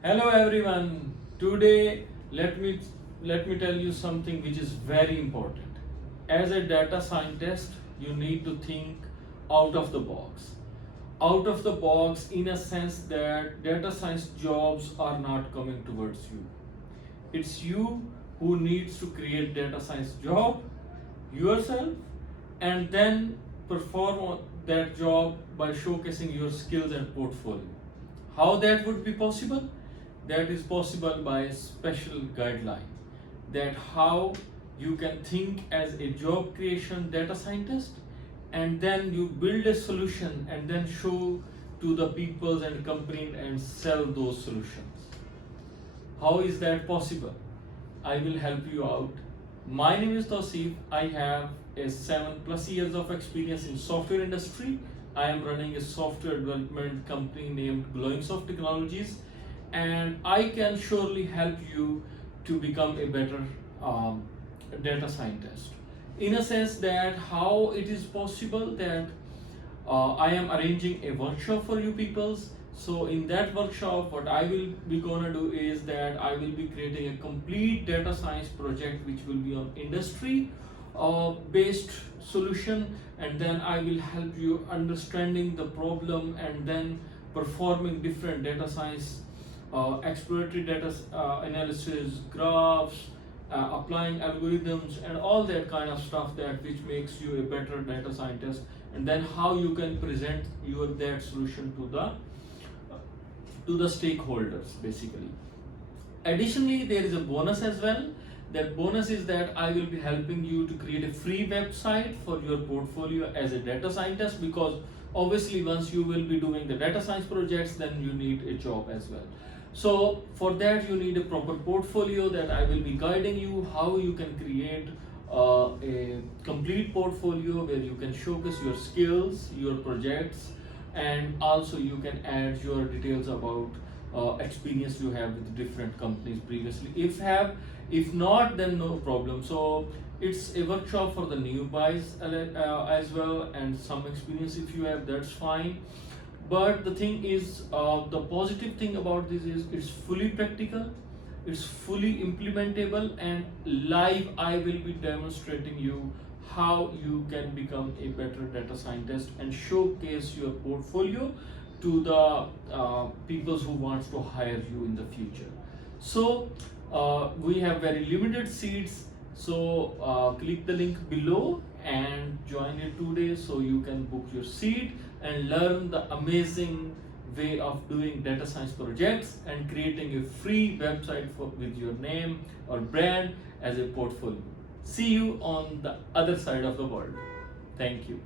Hello everyone. Today let me tell you something which is very important. As a data scientist, you need to think out of the box. Out of the box in a sense that data science jobs are not coming towards you. It's you who needs to create data science job yourself and then perform that job by showcasing your skills and portfolio. How that would be possible? That is possible by a special guideline that how you can think as a job creation data scientist and then you build a solution and then show to the people and company and sell those solutions. How is that possible? I will help you out. My name is Tausif. I have a 7+ years of experience in software industry. I am running a software development company named Glowingsoft Technologies, and I can surely help you to become a better data scientist. In a sense that how it is possible that I am arranging a workshop for you peoples. So in that workshop, what I will be gonna do is that I will be creating a complete data science project which will be on industry based solution, and then I will help you understanding the problem and then performing different data science exploratory data analysis, graphs, applying algorithms and all that kind of stuff that which makes you a better data scientist, and then how you can present your that solution to the stakeholders basically. Additionally, there is a bonus as well. That bonus is that I will be helping you to create a free website for your portfolio as a data scientist, because obviously once you will be doing the data science projects, then you need a job as well. So for that you need a proper portfolio that I will be guiding you how you can create a complete portfolio where you can showcase your skills, your projects, and also you can add your details about experience you have with different companies previously. If not, then no problem. So it's a workshop for the new buys as well, and some experience if you have, that's fine. But the thing is, the positive thing about this is it's fully practical, it's fully implementable, and live I will be demonstrating you how you can become a better data scientist and showcase your portfolio to the people who wants to hire you in the future. So we have very limited seats, so click the link below and join it today so you can book your seat and learn the amazing way of doing data science projects and creating a free website with your name or brand as a portfolio. See you on the other side of the world. Thank you.